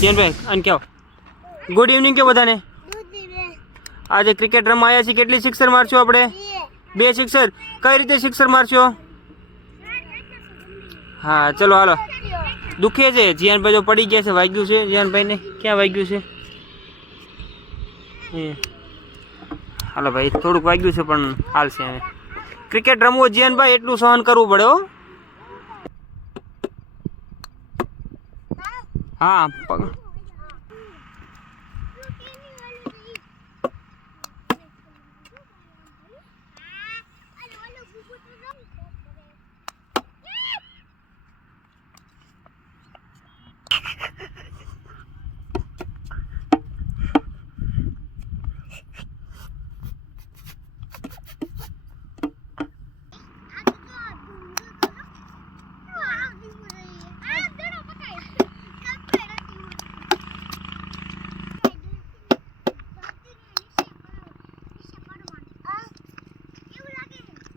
જીવનભાઈ અને કહો good evening કહો બધાને. આજે ક્રિકેટ રમવા આવ્યા છીએ. કેટલી સિક્સર મારશો આપણે? 2 સિક્સર. કઈ રીતે સિક્સર મારશો? હા ચલો હાલો. દુખે છે જીયાનભાઈ, જો પડી ગયા છે. વાગ્યું છે જીયાનભાઈને? ક્યાં વાગ્યું છે? હાલો ભાઈ, થોડુંક વાગ્યું છે પણ હાલશે. હવે ક્રિકેટ રમવું જીયાનભાઈ એટલું સહન કરવું પડે હો. હા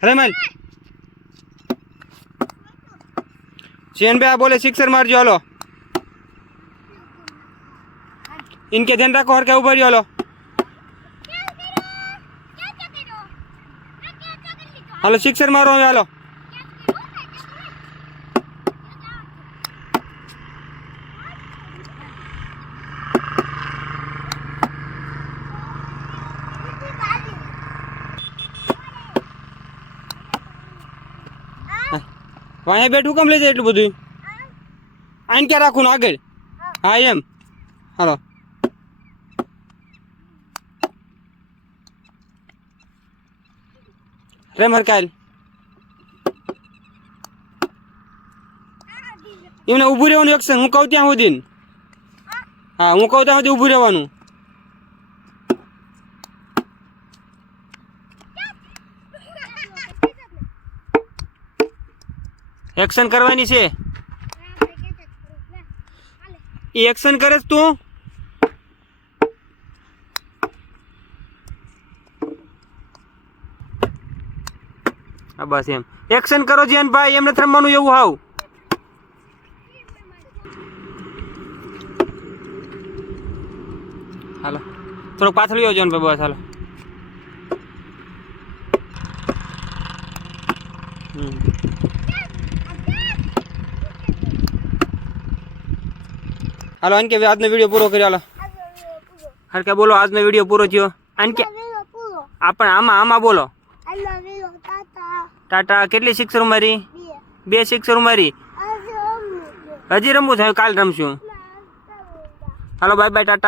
રેમલ જીयानભાई बोले सिक्सर मारजो. हालो इनके ध्यान रखो. हर क्या उभा रहो. हालो हालो सिक्सर मारो. हालो वहाँ बैठू कम ले जाए एटलू बधु आईन क्या राखू आगे. हाँ एम हालो रेम हरकायल एमने ऊभू रहेवानुं एक्शन. हूँ कहूँ त्यां सुधी. हाँ हूँ कहूँ त्यां सुधी ऊभू रहेवानुं. एक्शन करवानी छे. ई एक्शन करे तू. हाँ बस एम एक्शन करो जीयानभाई. एमने थरमवानुं एवुं हाव. हालो थोड़ो पाछळ आओ जीयानभाई. बस हालो हालो आन के आज वीडियो पूरो करो. हालो हर क्या बोलो आज वीडियो पूरो थयो. आन के आपण आमा आमा बोलो टाटा. કેટલી સિક્સર મારી? 2 સિક્સર મારી. હજી રમવું થાય, કાલ રમશું. હાલો બાય બાય ટાટા.